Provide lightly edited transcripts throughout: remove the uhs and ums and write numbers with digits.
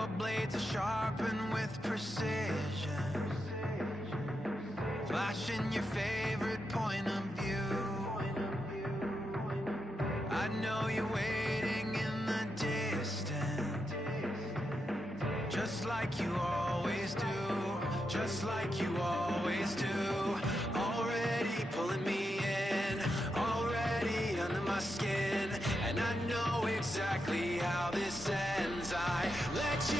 Your blades are sharpened with precision, flashing your favorite point of view. I know you're waiting in the distance, just like you always do, just like you always do. Already pulling me in, already under my skin, and I know exactly how this ends. I let you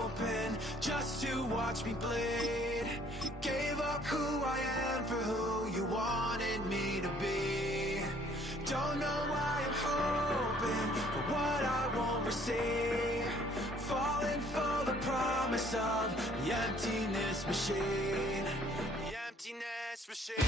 open just to watch me bleed. Gave up who I am for who you wanted me to be. Don't know why I'm hoping for what I won't receive. Falling for the promise of the emptiness machine. The emptiness machine.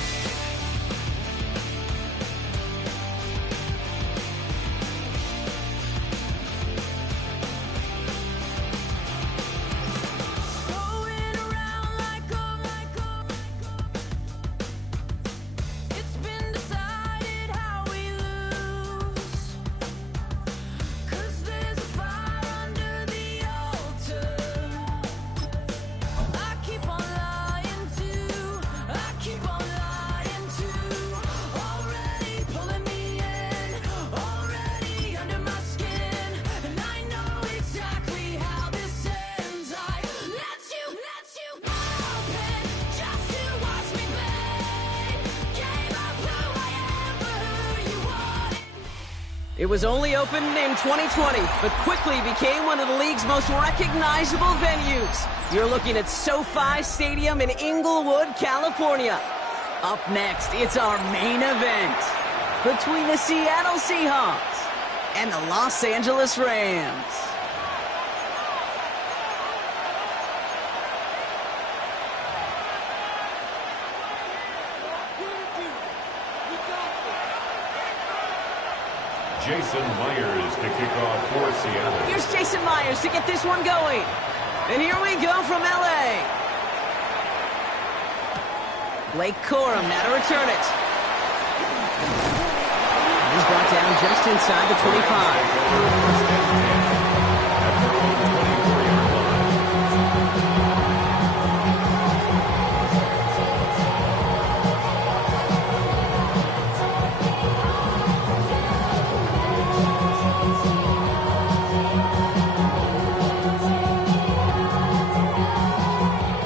It was only opened in 2020, but quickly became one of the league's most recognizable venues. You're looking at SoFi Stadium in Inglewood, California. Up next, it's our main event between the Seattle Seahawks and the Los Angeles Rams. Jason Myers to kick off for Seattle. Here's Jason Myers to get this one going. And here we go from L.A. Blake Corum now to return it. He's brought down just inside the 25.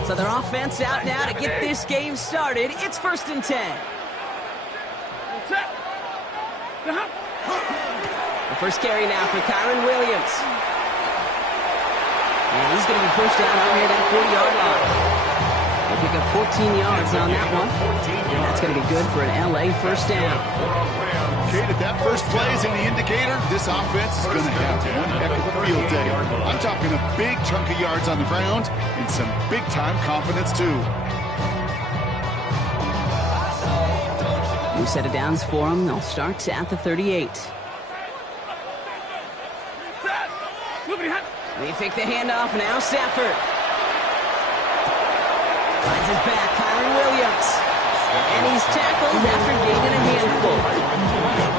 So their offense out now to get this game started. It's 1st and 10. The first carry now for Kyren Williams. And he's going to be pushed out out here that 40-yard line. They'll pick up 14 yards on that one. And that's going to be good for an L.A. first down. Kate, if that first play is any indicator, this offense is going to have one heck of a field day. I'm talking a big chunk of yards on the ground and some big-time confidence, too. New set of downs for them. They'll start at the 38. They fake the handoff. Now Stafford finds his back. Kyren Williams. And he's tackled after gaining a handful.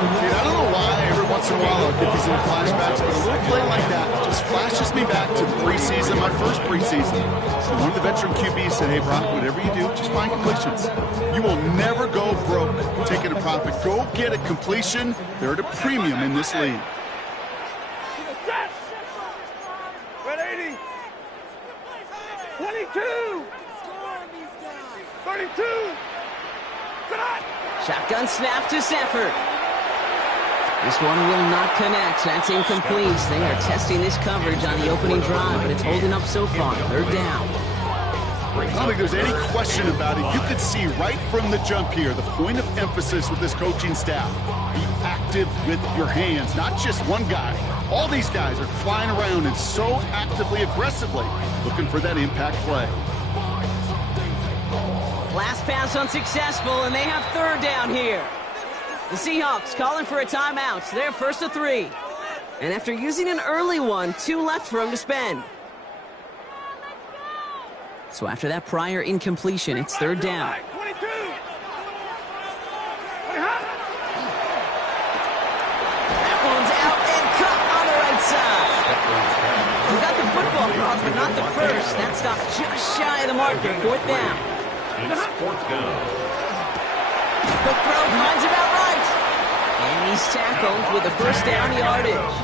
Dude, I don't know why every once in a while I'll get these little flashbacks, but a little play like that just flashes me back to the preseason, my first preseason. And one of the veteran QBs said, hey, Brock, whatever you do, just find completions. You will never go broke taking a profit. Go get a completion. They're at a premium in this league. 22! 32! Shotgun snap to Stafford. This one will not connect. That's incomplete. They are testing this coverage on the opening drive, but it's holding up so far. 3rd down. I don't think there's any question about it. You could see right from the jump here the point of emphasis with this coaching staff. Be active with your hands, not just one guy. All these guys are flying around and so actively, aggressively looking for that impact play. Last pass unsuccessful, and they have 3rd down here. The Seahawks calling for a timeout. They're 1st to 3. And after using an early one, 2 left for them to spend. So after that prior incompletion, it's 3rd down. That one's out and cut on the right side. He got long, but not the first. That stop just shy of the marker. Fourth down. It's fourth down. Quick throw finds about right. And he's tackled with the first down yardage.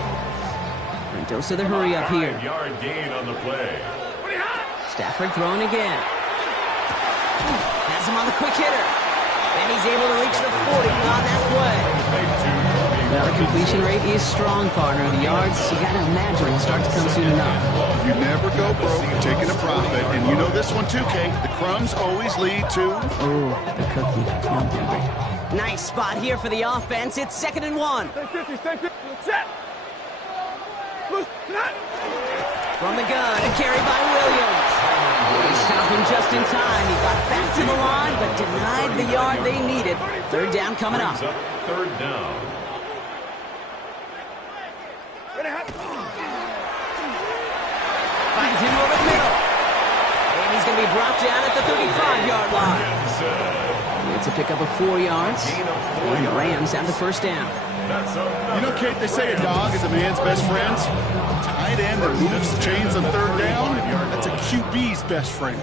Mendoza the hurry up here. 5-yard gain on the play. Stafford throwing again. Has him on the quick hitter. And he's able to reach the 40 on that play. Well, the completion rate is strong, partner. The yards, you got to imagine, will start to come soon enough. You never go broke taking a profit. And you know this one too, Kate. The crumbs always lead to... Oh, the cookie. No memory. Nice spot here for the offense. It's 2nd and 1. Set. From the gun, a carry by Williams. They stopped him just in time. He got back to the line, but denied the yard they needed. Third down coming up. Third down. Finds him over the middle. And he's going to be brought down at the 35-yard line. It's a pickup of 4 yards. And the Rams have the first down. You know, Kate, they say a dog is a man's best friend. Tight end that moves the chains on third down, that's a QB's best friend.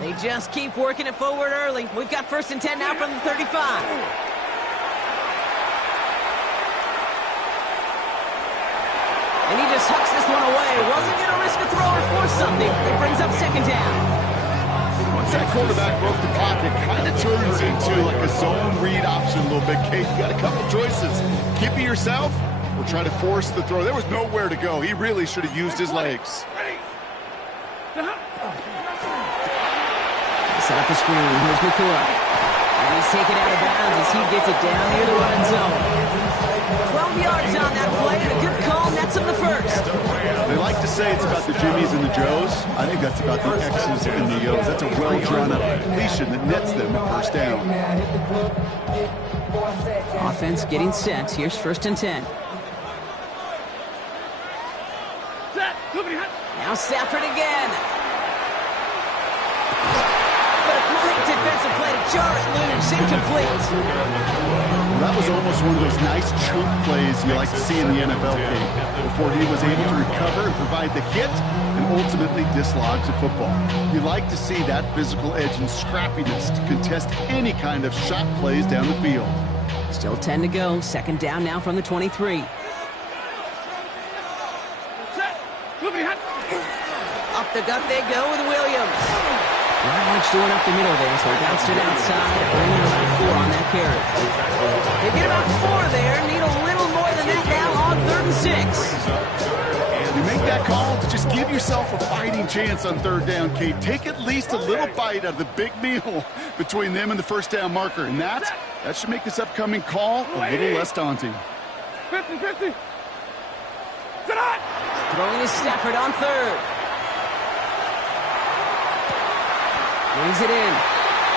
They just keep working it forward early. We've got 1st and 10 now from the 35. And he just hucks this one away. Wasn't going to risk a throw or force something. It brings up 2nd down. Once that quarterback broke the pocket, kind of turns into like a zone read option a little bit, Kate. You got a couple choices. Keep it yourself or try to force the throw. There was nowhere to go. He really should have used his legs. Set up the screen. Here's McCoy. And he's taken out of bounds as he gets it down near the run zone. 12 yards on that play and a good call. Nets him the first. They like to say it's about the Jimmies and the Joes. I think that's about the X's and the O's. That's a well-drawn-up completion that nets them the first down. Offense getting set. Here's 1st and 10. Now Stafford again. But a great defensive play to Jarrett Loose, incomplete. Well, that was almost one of those nice chunk plays you like to see in the NFL, Kate, before he was able to recover and provide the hit and ultimately dislodge the football. You like to see that physical edge and scrappiness to contest any kind of shot plays down the field. Still 10 to go. 2nd down now from the 23. Up the gut they go with Williams. Not much doing up the middle there, so he bounced it outside, bringing about 4 on that carry. They get about 4 there, need a little more than that now on 3rd and 6. You make that call to just give yourself a fighting chance on 3rd down, Kate. Take at least a little bite out of the big meal between them and the first down marker, and that should make this upcoming call a little less daunting. 50-50. Throwing is Stafford on 3rd. Brings it in.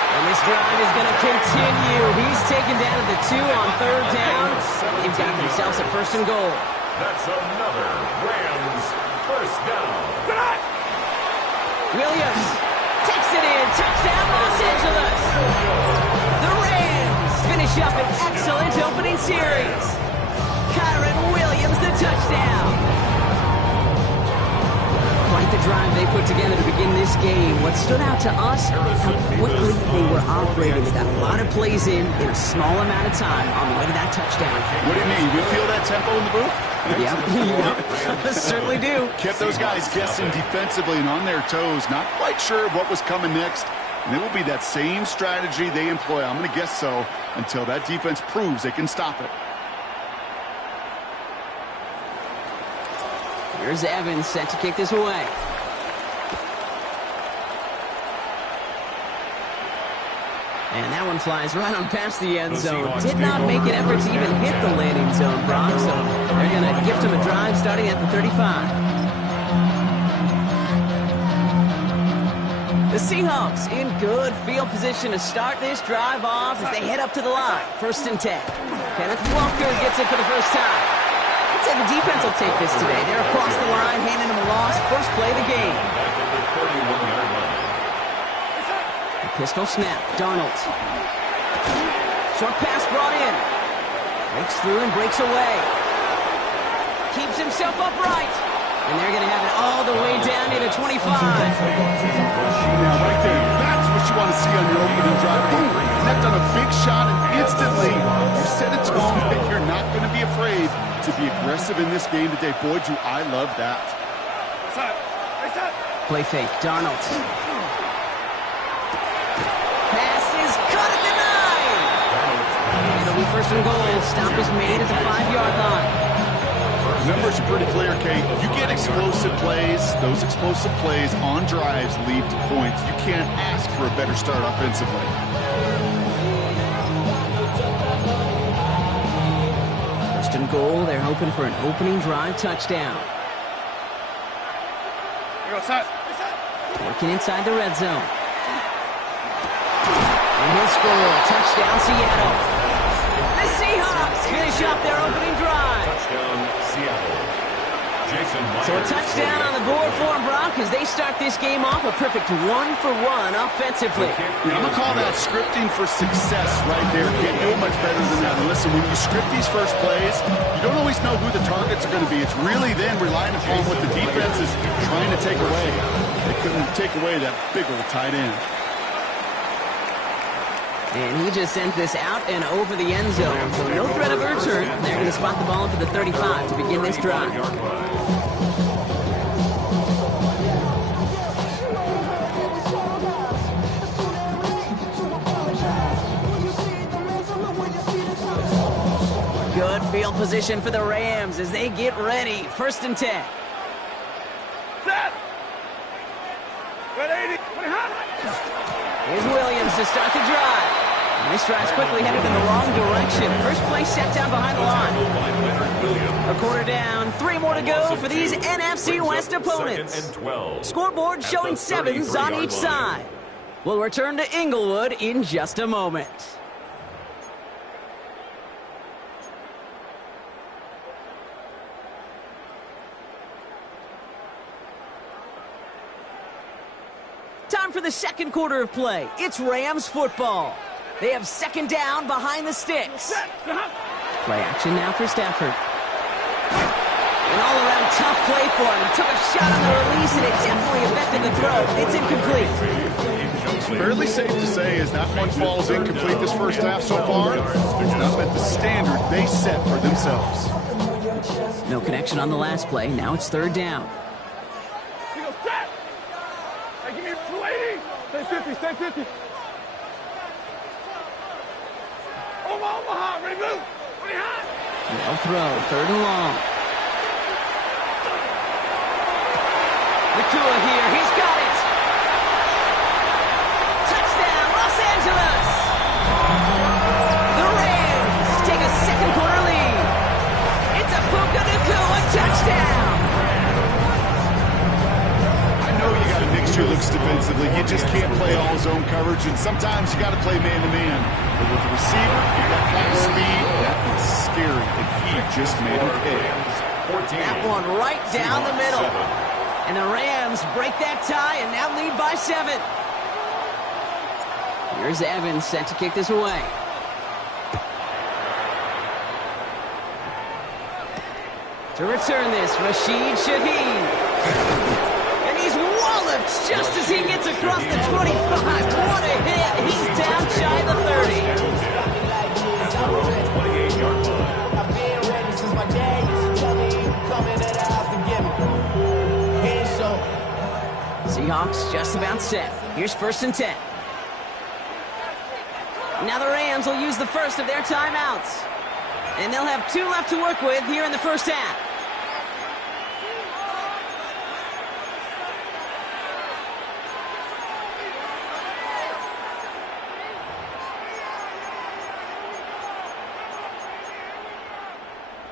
And this drive is going to continue. He's taken down at the 2 on 3rd down. They've got themselves a 1st and goal. That's another Rams first down. Williams takes it in. Touchdown, Los Angeles. The Rams finish up an excellent opening series. Kyren Williams, the touchdown. Quite the drive they put together to begin this game. What stood out to us, how quickly they were operating. They got a lot of plays in a small amount of time on the way to that touchdown. What do you mean? You feel that tempo in the booth? Yeah, certainly do. Kept those guys guessing defensively and on their toes, not quite sure of what was coming next. And it will be that same strategy they employ, I'm going to guess so, until that defense proves they can stop it. Here's Evans set to kick this away. And that one flies right on past the end zone. Did not make an effort to even hit the landing zone, Brock, so they're going to gift him a drive starting at the 35. The Seahawks in good field position to start this drive off as they head up to the line. 1st and 10. Kenneth Walker gets it for the first time. I'd say the defense will take this today. They're across the line, handing him a loss. First play of the game. The pistol snap. Darnold. Short pass brought in. Breaks through and breaks away. Keeps himself upright. And they're going to have it all the way down near the the 25. Now, right there, that's what you want to see on your opening drive. Boom, connect on a big shot, and instantly you set a tone that you're not going to be afraid to be aggressive in this game today. Boy, do I love that. Play fake, Darnold. Pass is cut at the 9. It'll be first and goal. Stop is made at the 5-yard line. Numbers are pretty clear, Kate. You get explosive plays. Those explosive plays on drives lead to points. You can't ask for a better start offensively. First and goal. They're hoping for an opening drive touchdown. Working inside the red zone. And he'll score. Touchdown, Seattle. The Seahawks finish off their opening drive. Touchdown, Seattle. Jason Myers. So a touchdown on the board for them, Brock, as they start this game off a perfect 1-for-1 offensively. Yeah, I'm going to call that scripting for success right there. Can't do it much better than that. And listen, when you script these first plays, you don't always know who the targets are going to be. It's really then relying upon what the defense is trying to take away. They couldn't take away that big old tight end. And he just sends this out and over the end zone. So no threat of a return. They're going to spot the ball up at the 35 to begin this drive. Good field position for the Rams as they get ready. First and 10. Set. Red 80. Here's Williams to start the drive. And this drive's quickly headed in the wrong direction. First play set down behind the line. A quarter down, 3 more to go for these NFC West opponents. Scoreboard showing 7s on each side. We'll return to Inglewood in just a moment. Time for the second quarter of play. It's Rams football. They have second down behind the sticks. Play action now for Stafford. An all-around tough play for him. He took a shot on the release, and it definitely affected the throw. It's incomplete. Fairly safe to say as that one falls incomplete this first half so far, it's not met the standard they set for themselves. No connection on the last play. Now it's third down. He goes, set. Hey, give me 280. Stay 50, stay 50. Omaha, ready move. Ready hot. They'll throw. Third and long. Nakua here. He's got it. Touchdown, Los Angeles. The Rams take a second quarter lead. It's a Puka Nakua touchdown. I know you got to mix your looks defensively. You just can't play all zone coverage, and sometimes you got to play man-to-man. But with the receiver, you got kind of speed. That is scary, and he just made him pay. That one right down the middle. And the Rams break that tie and now lead by 7. Here's Evans set to kick this away. To return this, Rashid Shaheed. And he's walloped just as he gets across the 25. What a hit. He's down shy of the 30. Seahawks just about set. Here's first and 10. Now the Rams will use the first of their timeouts. And they'll have 2 left to work with here in the first half.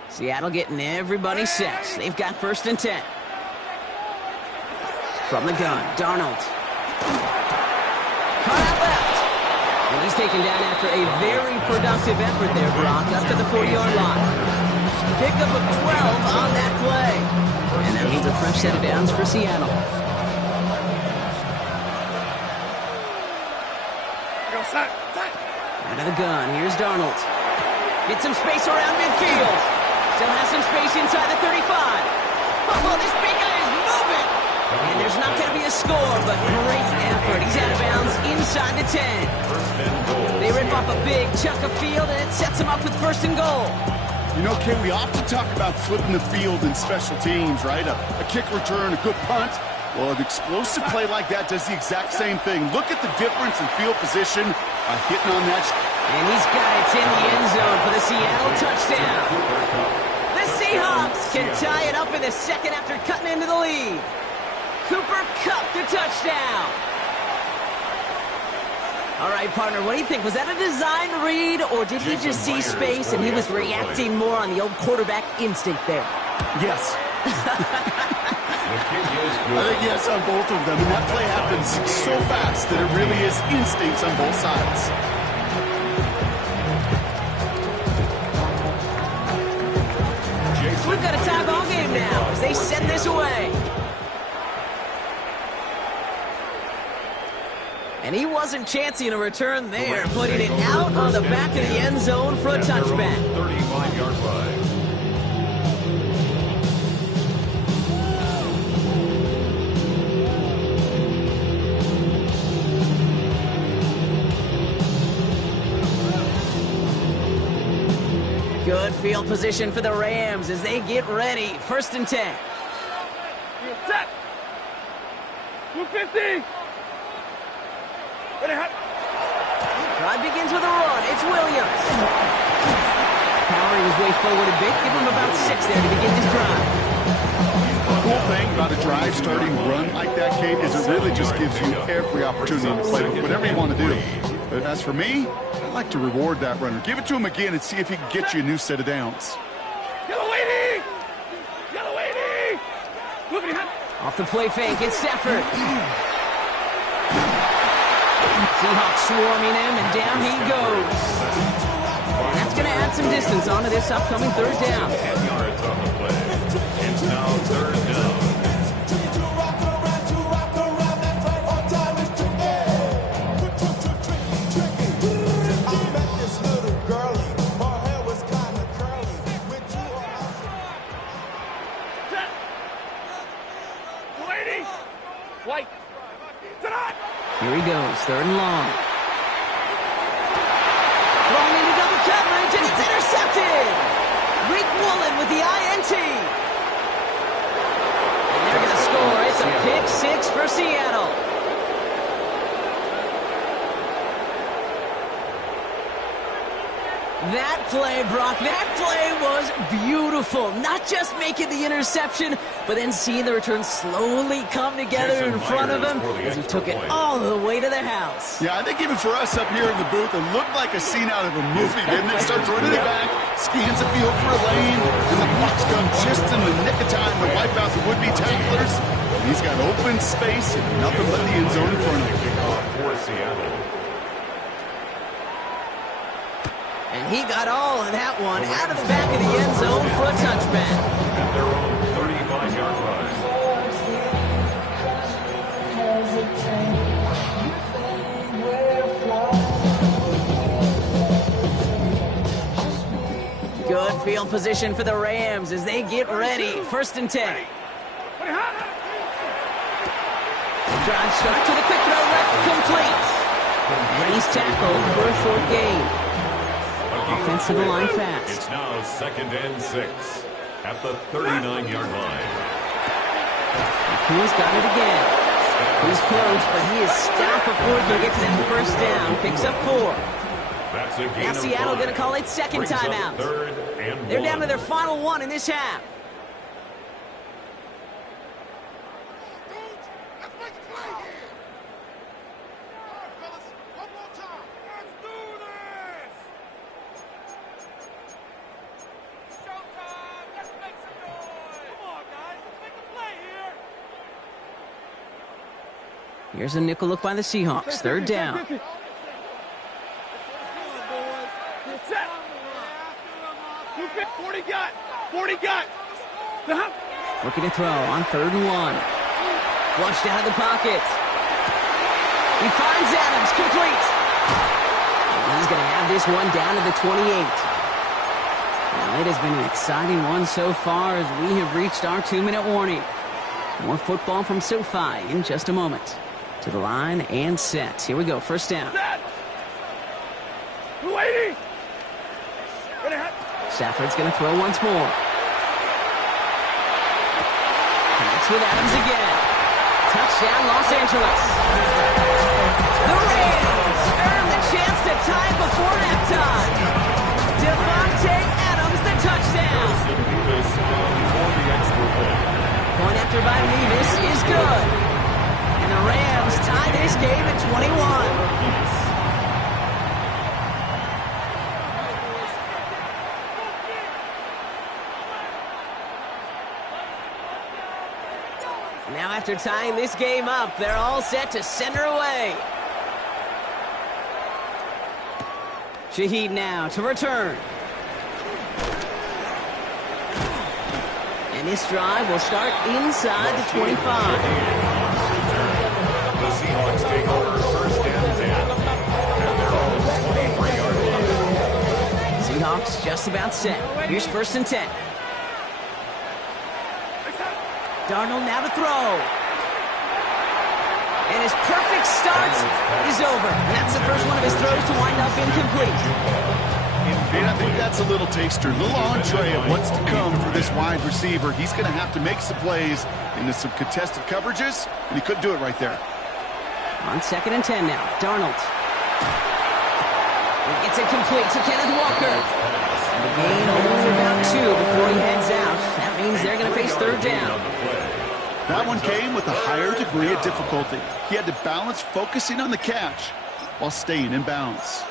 Seattle getting everybody set. They've got first and 10. From the gun, Darnold. Caught out left. And he's taken down after a very productive effort there, Brock, up to the 40-yard line. Pickup of 12 on that play. And that means a fresh set of downs for Seattle. Go, set. Out of the gun, here's Darnold. Get some space around midfield. Still has some space inside the 35. Oh, this big guy is moving. And there's not going to be a score, but great effort. He's out of bounds inside the 10. They rip off a big chunk of field, and it sets them up with first and goal. You know, Ken, we often talk about flipping the field in special teams, right? A kick return, a good punt. Well, an explosive play like that does the exact same thing. Look at the difference in field position hitting on that. And he's got it in the end zone for the Seattle touchdown. The Seahawks can tie it up in the second after cutting into the lead. Cooper Kupp the touchdown. All right, partner, what do you think? Was that a design read, or did he just see space and he was reacting more on the old quarterback instinct there? Yes. I think yes on both of them, and that play happens so fast that it really is instincts on both sides. We've got a tie ball game now as they send this away. And he wasn't chancing a return there, putting it out on the back of the end zone for a touchback. 35-yard line. Good field position for the Rams as they get ready. First and 10. Set. 250. Drive begins with a run. It's Williams. Powering his way forward a bit. Give him about 6 there to begin this drive. The cool thing about a drive starting run like that, Kate, is it really just gives you every opportunity to play with whatever you want to do. But as for me, I like to reward that runner. Give it to him again and see if he can get you a new set of downs. Yellow 80! Yellow 80! Off the play fake, it's Stafford. Seahawks swarming him, and down he goes. And that's going to add some distance onto this upcoming third down. 10 yards on the play. It's now third down. White. Here he goes, third and long. Thrown into double coverage, and it's intercepted. Rick Woolen with the INT. And they're going to score. It's a pick six for Seattle. That play, Brock, that play was beautiful. Not just making the interception, but then seeing the return slowly come together in front of him as he took it all the way to the house. Yeah, I think even for us up here in the booth, it looked like a scene out of a movie, didn't it? Starts running it back, scans the field for a lane, and the block's come just in the nick of time to wipe out the would-be tacklers. And he's got open space and nothing but the end zone in front of him. For Seattle. And he got all of that one out of the back of the end zone for a touchback. At their own 35-yard line. Good field position for the Rams as they get ready. First and 10. Drive start to the quick throw left, complete. And he's tackled for a short gain. Offense to the line fast. It's now second and 6 at the 39-yard line. He's got it again. He's close, but he is stopped before he can get to that first down. Picks up 4. That's a gain Now of Seattle 5. going to call it second Brings up timeout. third and They're 1. down to their final one in this half. Here's a nickel look by the Seahawks. Third down. 40 got. 40 got. Looking to throw on third and 1. Flushed out of the pocket. He finds Adams, complete. And he's going to have this one down to the 28. Well, it has been an exciting one so far as we have reached our 2-minute warning. More football from SoFi in just a moment. To the line and set. Here we go. First down. Set. 280. Stafford's going to throw once more. Connects with Adams again. Touchdown, Los Angeles. The Rams earn the chance to tie it before halftime. Devontae Adams, the touchdown. Point after by Levis is good. And the Rams tie this game at 21. Now after tying this game up, they're all set to center away. Shaheed now to return. And this drive will start inside the 25. The Seahawks take over first and 10. And they're on the 23-yard line. Seahawks just about set. Here's first and 10. Darnold now to throw. And his perfect start is over. And that's the first one of his throws to wind up incomplete. And I think that's a little taster, a little entree of what's to come for this wide receiver. He's going to have to make some plays into some contested coverages, and he couldn't do it right there. On second and 10 now, Darnold. He gets it complete to Kenneth Walker. And the gain only about 2 before he heads out. That means they're going to face third down. That one came with a higher degree of difficulty. He had to balance focusing on the catch while staying in bounds.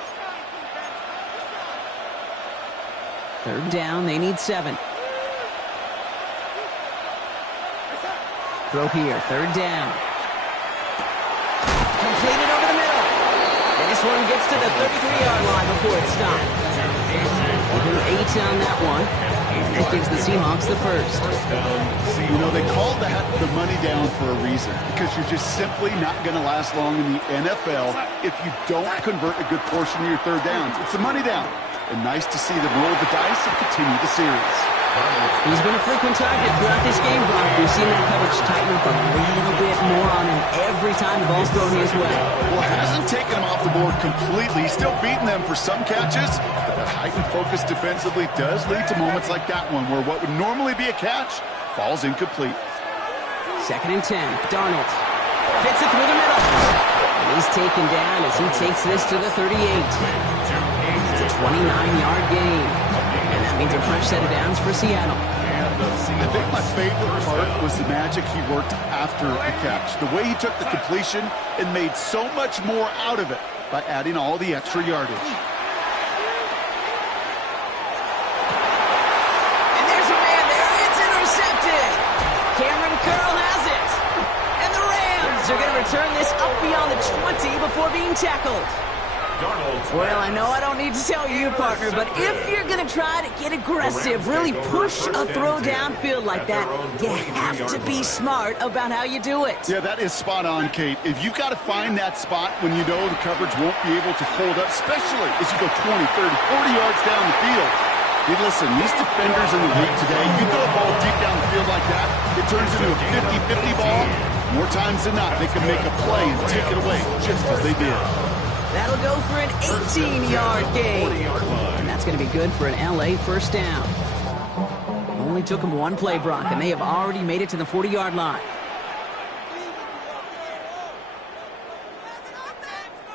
Third down, they need 7. Throw here, third down. Completed over the middle. And this one gets to the 33-yard line before it's stopped. Even 8 on that one. And that gives the Seahawks the first. You know, they called that the money down for a reason, because you're just simply not going to last long in the NFL if you don't convert a good portion of your third downs. It's the money down. And nice to see them roll the dice and continue the series. He's been a frequent target throughout this game, Brock. We've seen that coverage tighten up a little bit more on him every time the ball's thrown his way. Well, it hasn't taken him off the board completely. He's still beating them for some catches, but that heightened focus defensively does lead to moments like that one, where what would normally be a catch falls incomplete. Second and 10, Darnold fits it through the middle. And he's taken down as he takes this to the 38. It's a 29-yard gain. And that means a fresh set of downs for Seattle. I think my favorite part was the magic he worked after the catch. The way he took the completion and made so much more out of it by adding all the extra yardage. And there's a man there. It's intercepted. Cameron Curl has it. And the Rams are going to return this up beyond the 20 before being tackled. Well, I know I don't need to tell you, partner, but if you're going to try to get aggressive, really push a throw downfield like that, you have to be smart about how you do it. Yeah, that is spot on, Kate. If you've got to find that spot when you know the coverage won't be able to hold up, especially as you go 20, 30, 40 yards down the field. Hey, listen, these defenders in the league today, you throw a ball deep down the field like that, it turns into a 50-50 ball. More times than not, they can make a play and take it away just as they did. That'll go for an 18-yard gain. And that's going to be good for an LA first down. Only took them one play, Brock, and they have already made it to the 40-yard line.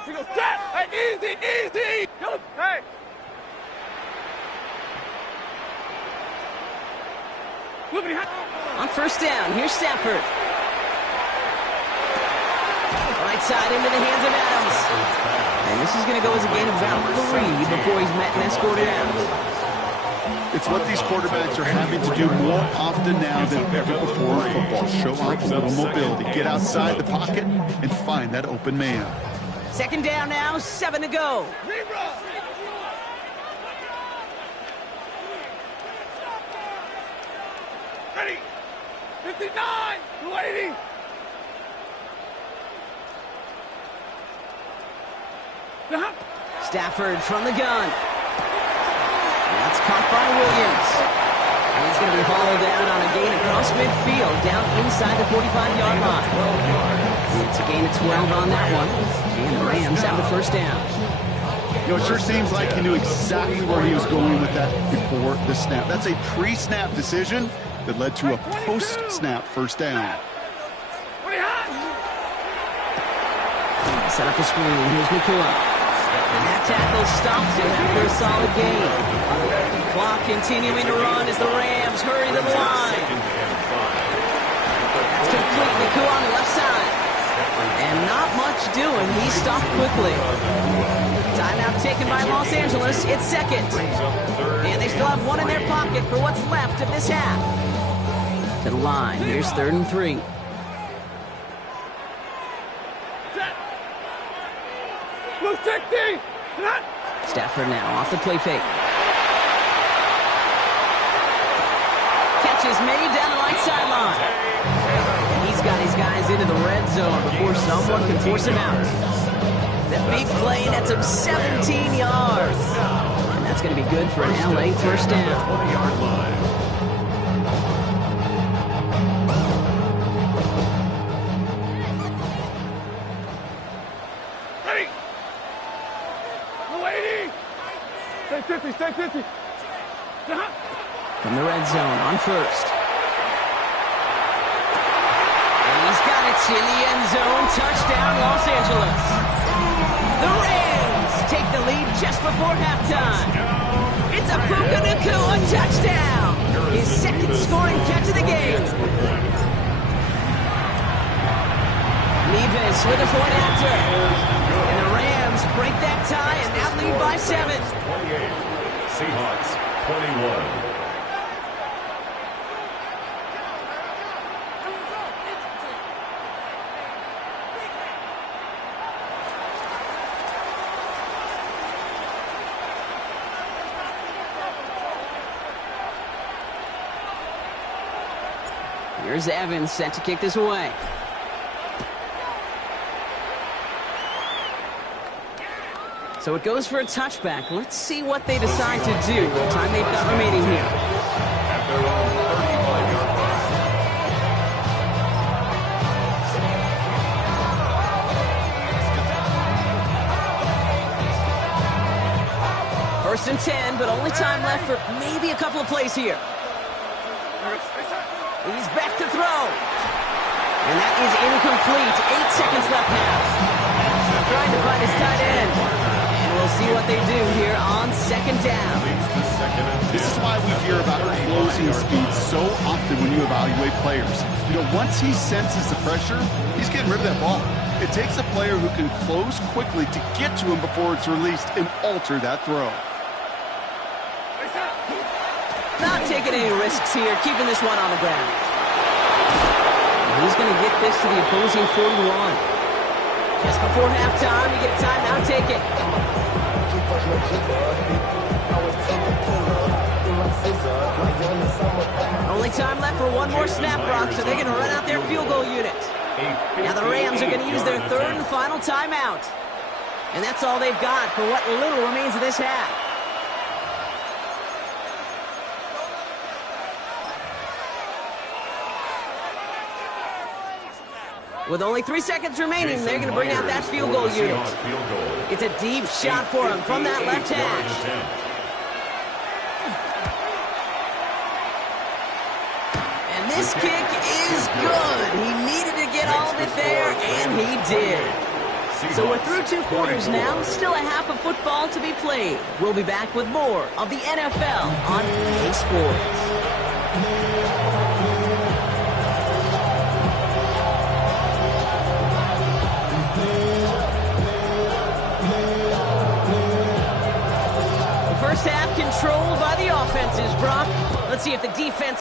He goes, set! Hey, easy, easy! Go, hey! On first down, here's Stafford. Right side into the hands of Adams. And this is going to go as a gain of about 3 before he's met and escorted out. It's what these quarterbacks are having to do more often now than ever before in football. Show off a little mobility. Get outside the pocket and find that open man. Second down now, 7 to go. Ready! 59! 280! Stafford from the gun. That's caught by Williams. He's going to be hauled out on a gain across midfield, down inside the 45-yard line. It's a gain of 12 on that one, and the Rams have the first down. You know, it sure seems like he knew exactly where he was going with that before the snap. That's a pre-snap decision that led to a post-snap first down. Set up the screen. Here's Nakua. And that tackle stops him after a solid gain. Clock continuing to run as the Rams hurry to the line. That's complete. Nakua on the left side. And not much doing. He stopped quickly. Timeout taken by Los Angeles. It's second. And they still have one in their pocket for what's left of this half. To the line. Here's 3rd and 3. Blue 60! Stafford now off the play fake. Catch is made down the right sideline. He's got his guys into the red zone before someone can force him out. That big play nets him 17 yards. And that's going to be good for an LA first down. 20-yard line. Stay 50. From the red zone on first. And he's got it in the end zone. Touchdown, Los Angeles. The Rams take the lead just before halftime. It's a Puka Nakua touchdown. His second scoring catch of the game. Neves with a point after. And the Rams break that tie and now lead by 7. 28. Seahawks 21. Here's Evans set to kick this away. So it goes for a touchback. Let's see what they decide to do with the time they've got remaining here. At their own 35-yard line. First and 10, but only time left for maybe a couple of plays here. He's back to throw. And that is incomplete. 8 seconds left now. Trying to find his tight end. We'll see what they do here on second down. This is why we hear about closing speed so often when you evaluate players. You know, once he senses the pressure, he's getting rid of that ball. It takes a player who can close quickly to get to him before it's released and alter that throw. Not taking any risks here, keeping this one on the ground. He's going to get this to the opposing 41. Just before halftime, you get a timeout, take it. Only time left for one more snap, Brock, so they're going to run out their field goal unit. Now the Rams are going to use their 3rd and final timeout. And that's all they've got for what little remains of this half. With only 3 seconds remaining, they're going to bring out that field goal unit. It's a deep shot for him from that left hash. And this kick is good. He needed to get all of it there, and he did. So we're through 2 quarters now. Still a half of football to be played. We'll be back with more of the NFL on EA Sports. First half controlled by the offenses, Brock. Let's see if the defense